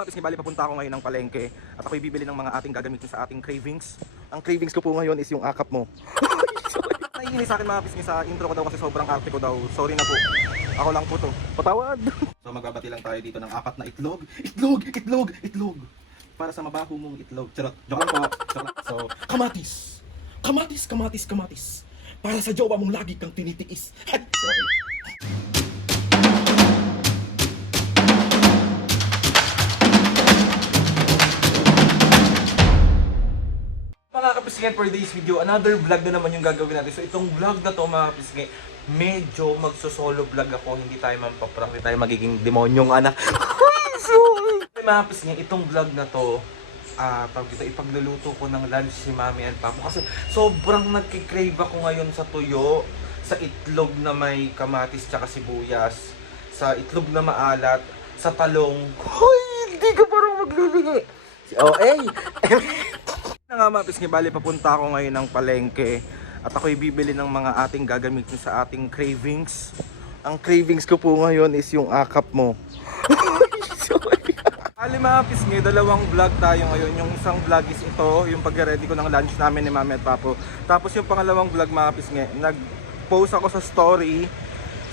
mga pisngi, bali papunta ako ngayon ng palengke at ako'y bibili ng mga ating gagamitin sa ating cravings. Ang cravings ko po ngayon is yung akap mo. Naiinis sa akin mga pisngi sa intro ko daw kasi sobrang arte ko daw. Sorry na po. Ako lang po to. Patawad. So magbabati lang tayo dito ng 4 na itlog. Itlog. Para sa mabaho mong itlog. Charot. Joke lang po. Joke lang. So, kamatis. Para sa jowa mong lagi kang tinitiis. Ay, sorry. Mga kapisngit, for today's video, another vlog na naman yung gagawin natin. So itong vlog na to mga kapisngit, medyo magso-solo vlog ako. Hindi tayo mampaprank, hindi tayo magiging demonyong anak. Mga kapisngit, itong vlog na to, ipagluluto ko ng lunch si Mami and Papo. Kasi sobrang nagkikrave ako ngayon sa tuyo, sa itlog na may kamatis tsaka sibuyas, sa itlog na maalat, sa talong. Hoy, hindi ka parang magluluto. Nga mga pisngi, bali papunta ako ngayon ng palengke at ako'y bibili ng mga ating gagamitin sa ating cravings. Ang cravings ko po ngayon is yung akap mo. Bali mga pisngi, dalawang vlog tayo ngayon. Yung isang vlog is ito, yung pag-ready ko ng lunch namin ni Mami at Papo. Tapos yung pangalawang vlog mga pisngi, nag-post ako sa story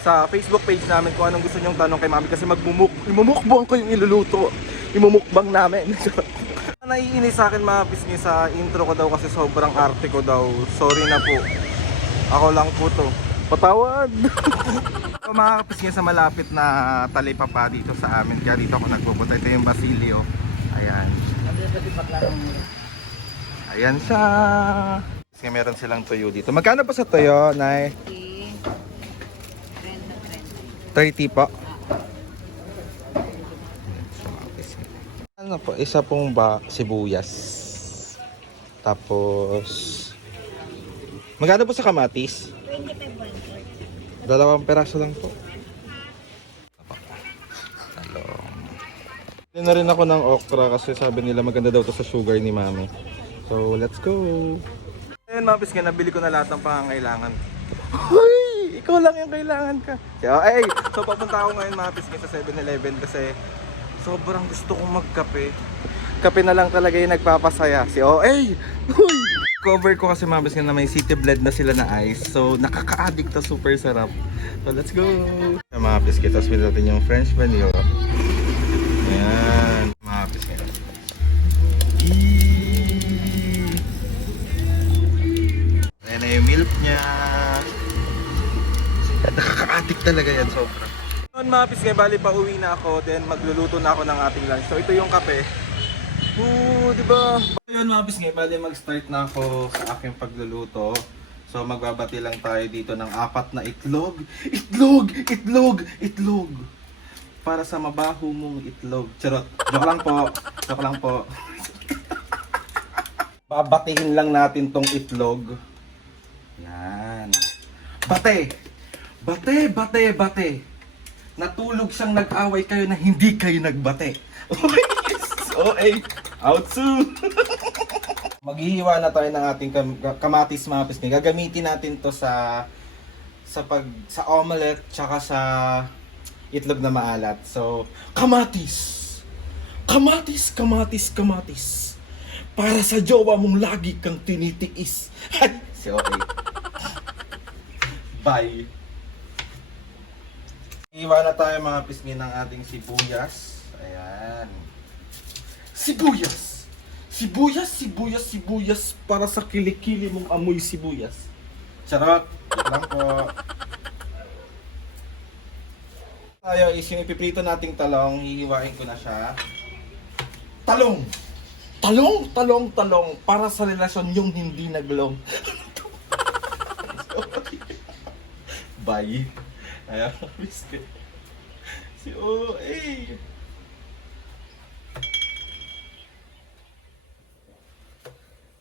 sa Facebook page namin kung anong gusto nyong tanong kay Mami kasi imumukbang ko yung iluluto. Imumukbang namin. Naiinis sa akin mga pisngi sa intro ko daw kasi sobrang arte ko daw. Sorry na po. Ako lang po to. Patawad. So, mga pisngi sa malapit na talipapa dito sa amin. Kaya dito ako nagpupunta. Ito yung Basilio. Ayan. Ayan siya. Kasi meron silang tuyo dito. Magkano pa sa tuyo, Nay? 30 po. Ano po, isa pong sibuyas. Tapos magkano po sa kamatis? 25. 2 peraso lang po. Hindi na rin ako ng okra kasi sabi nila maganda daw to sa sugar ni Mami. So let's go. Ayun mga pisngi, nabili ko na lahat ng pangangailangan. Hoy! Ikaw lang yung kailangan ka. So papunta ako ngayon mga pisngi sa 7-Eleven kasi sobrang gusto kong magkape. Kape na lang talaga yung nagpapasaya. Si OA! Uy! Cover ko kasi mabis nga na may city blend na sila na ice. So nakaka-addict to, super sarap. So let's go! Mga biscuit, tapos pili natin yung French vanilla. Ayan. Mga biscuit. Ayan na yung milk niya. Nakaka-addict talaga yan, sobra. Mga pisngi, bali pa uwi na ako, then magluluto na ako ng ating lunch. So ito yung kape. Diba? Ayun mga pisngi, bali mag-start na ako sa aking pagluluto. So magbabati lang tayo dito ng 4 na itlog. Itlog! Para sa mabaho mong itlog. Charot. Joke lang po. Babatihin lang natin tong itlog. Yan. Bate! Natulog siyang nag-away kayo na hindi kayo nagbate. Out soon! Maghihiwa na tayo ng ating kamatis mga pisngi. Gagamitin natin to sa omelette tsaka sa itlog na maalat. So, kamatis! Para sa jowa mong lagi kang tinitiis. Bye! Iwa na tayo mga pisngi ng ating sibuyas. Ayan. Sibuyas para sa kilikili mong amoy sibuyas. Charot. Ito lang po. Tayo is yung ipiprito nating talong. Hihiwain ko na siya. Talong para sa relasyon yung hindi naglong. Bye. Ayan, biscuit. Si OA.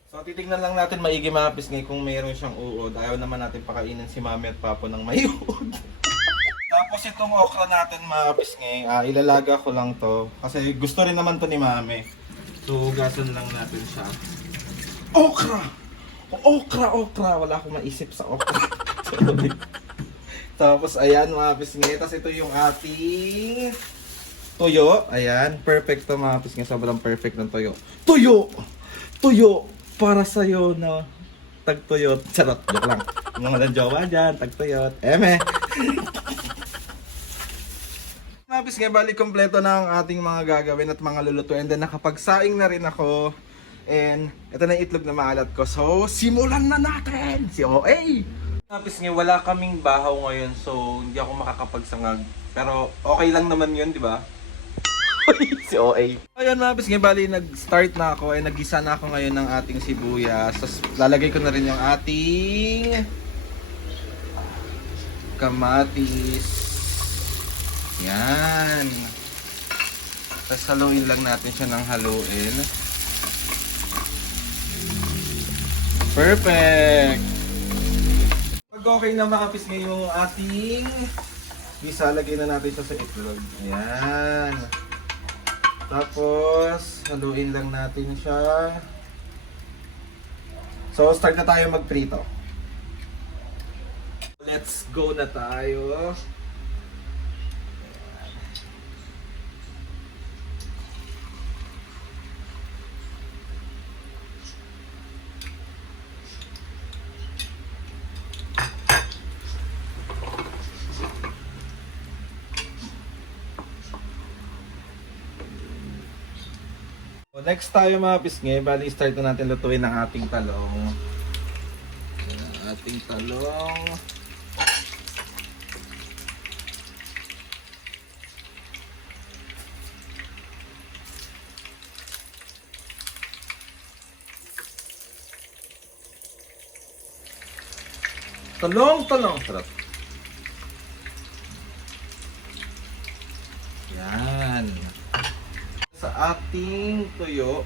So, titignan lang natin maigi mga pisngi kung mayroon siyang uod. Ayaw naman natin pakainin si Mami at Papo ng may uod. Tapos itong okra natin mga pisngi, ilalaga ko lang to. Kasi gusto rin naman to ni Mami. So, hugasan lang natin siya. Okra! Wala akong maisip sa okra. Tapos ayan mga pisngi, tapos ito yung ating Tuyo, ayan, perfect to mga pisngi, sobrang perfect ng tuyo. Tuyo! Tuyo! Para sa'yo na tagtuyot. Charot, joke lang. Mga walang jowa dyan, tagtuyot. Eme! Mga pisngi, bali kompleto na ang ating mga gagawin at mga lulutuin. And then nakapagsaing na rin ako. And ito na yung itlog na maalat ko. So, simulan na natin! Si OA! Mga pisngi, wala kaming bahaw ngayon. So, hindi ako makakapagsangag. Pero okay lang naman yun, di ba? Si OA. Ayun mga pisngi, bali nag-start na ako. Nag-gisa na ako ngayon ng ating sibuyas. Tapos lalagay ko na rin yung ating kamatis. Yan. Tapos haluin lang natin siya ng haluin. Perfect! Pag okay na mga pisngi yung ating gisa, lagay na natin siya sa itlog. Ayan. Tapos, haluin lang natin siya. So, start na tayo magprito. Let's go na tayo. Next tayo mga pisngi, bali start na natin lutuin ang ating talong. Ating talong. Talong! Sarap. Yan. Sa ating tuyo.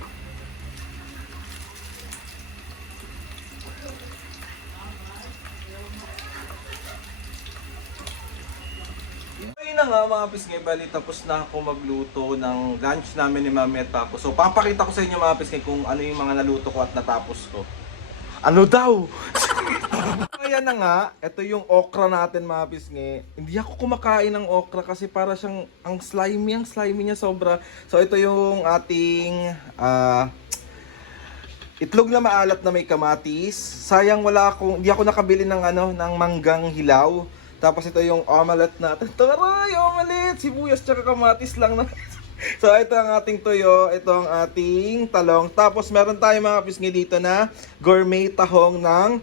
Ayun na nga mga pisngi, bali tapos na ako magluto ng lunch namin ni Mami at Papo. So papakita ko sa inyo mga pisngi kung ano yung mga naluto ko at natapos ko. Ano daw? Ayan na nga, ito yung okra natin mga pisngi. Hindi ako kumakain ng okra kasi para siyang ang slimy niya sobra. So ito yung ating itlog na maalat na may kamatis. Sayang hindi ako nakabili ng ng manggang hilaw. Tapos ito yung omelette natin. Taray, omelette! Sibuyas tsaka kamatis lang na. So ito ang ating tuyo, ito ang ating talong. Tapos meron tayong mga pisngi dito na gourmet tahong ng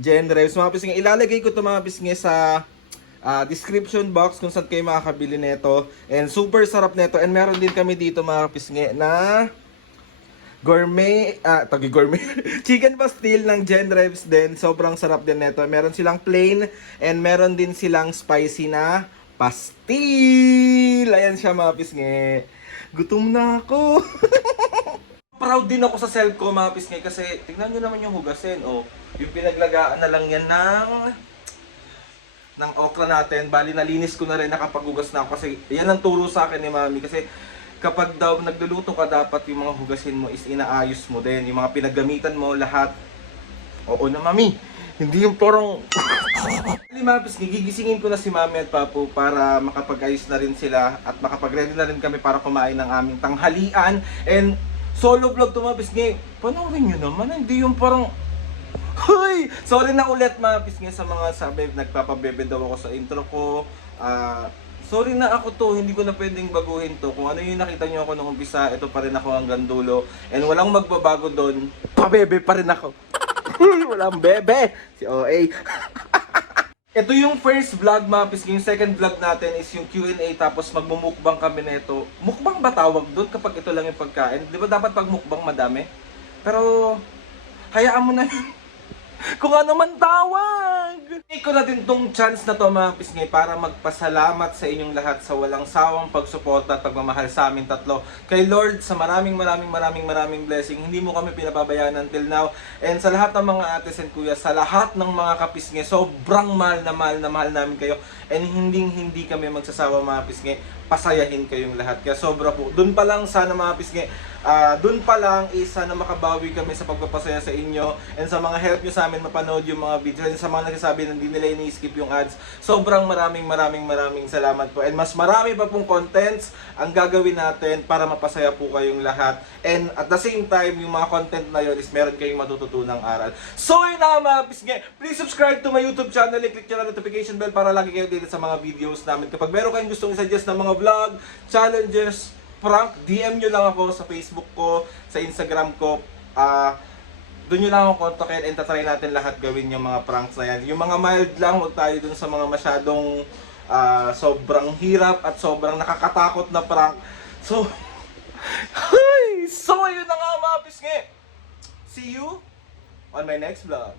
Genreves. Mga pisngi, ilalagay ko ito mga pisngi sa description box kung saan kayo makakabili nito. And super sarap nito. And meron din kami dito mga pisngi na gourmet, chicken pastil ng Genreves din. Sobrang sarap din nito. Meron silang plain and meron din silang spicy na pastil. Ayan siya mga pisngi. Gutom na ako. Proud din ako sa self ko mga pisngi kasi tingnan nyo naman yung hugasin. Oh, yung pinaglagaan na lang yan ng okra natin. Bali nalinis ko na rin, nakapaghugas na ako kasi yan ang turo sa akin ni Mami. Kasi kapag daw nagluluto ka, dapat yung mga hugasin mo is inaayos mo din. Yung mga pinaggamitan mo, lahat. Oo na, Mami. Hindi yung parang... mga pisngi, gigisingin ko na si Mami at Papo para makapag-ayos na rin sila at makapag-ready na rin kami para kumain ng aming tanghalian. And solo vlog to mga pisngi. Panoorin nyo naman, hindi yung parang... Hoy! Sorry na ulit mga pisngi sa mga sabi, nagpapabebe daw ako sa intro ko. Sorry na ako to, hindi ko na pwedeng baguhin to. Kung ano yung nakita nyo ako nung umpisa, ito pa rin ako hanggang dulo. And walang magbabago doon, pabebe pa rin ako. Walang bebe, si OA. Ito yung first vlog mga pisngi. Yung second vlog natin is yung Q&A, tapos magmumukbang kami nito. Mukbang ba tawag doon kapag ito lang yung pagkain? Di ba dapat pag mukbang madami? Pero, hayaan mo na kung ano man tawag. Take ko na din tong chance na to mga pisngi para magpasalamat sa inyong lahat sa walang sawang pagsuporta at pagmamahal sa amin tatlo. Kay Lord, sa maraming blessing. Hindi mo kami pinapabayaan until now. And sa lahat ng mga ates and kuya, sa lahat ng mga kapisngi, sobrang mahal namin kayo. And hindi kami magsasawa mga pisngi, pasayahin kayong lahat. Kaya sobra po. Doon pa lang sana mga pisngi, Dun pa lang is sana makabawi kami sa pagpapasaya sa inyo and sa mga help nyo sa amin mapanood yung mga videos and sa mga nagsasabi na hindi nila ini-skip yung ads. Sobrang maraming salamat po and mas marami pa pong contents ang gagawin natin para mapasaya po kayong lahat. And at the same time, yung mga content na yun is meron kayong matututunang aral. So yun na mga pisngi, please subscribe to my YouTube channel and click nyo na notification bell para lagi kayo updated sa mga videos namin. Kapag meron kayong gustong i-suggest na mga vlog, challenges, prank, DM nyo lang ako sa Facebook ko, sa Instagram ko. Doon nyo lang ako kontakin and tatry natin lahat gawin yung mga pranks na yan. Yung mga mild lang, huwag tayo dun sa mga masyadong sobrang hirap at sobrang nakakatakot na prank. So, yun na nga mga pisngi. See you on my next vlog.